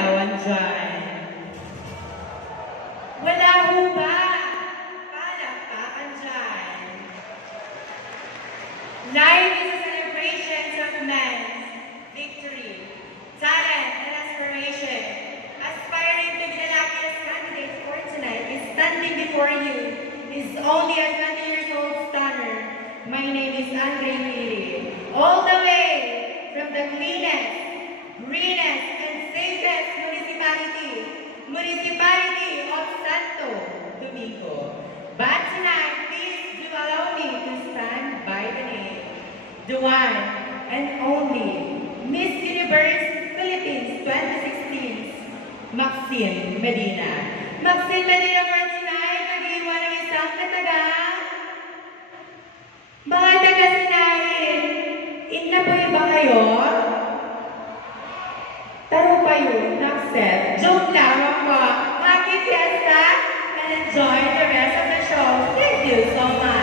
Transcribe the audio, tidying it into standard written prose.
sumayawan dyan. Wala ho ba? Palakpakan dyan. Life is a celebration of man's victory, talent, and aspiration. Aspiring to be the luckiest candidate for tonight is standing before you is only a 20 years old stunner. My name is Andre Pili. All the way from the cleanest, greenest, and safest municipality of Santo Domingo. But tonight, please do allow me to stand by the name, the one and only Miss Universe Philippines 2016, Maxine Medina. Maxine Medina for tonight, mag-iwan ng isang katagang mga taga-sinahin. Inna po ba kayo? Taro pa yun, accept. Joke lamang po. Happy Fiesta and enjoy the rest of the show. Thank you so much.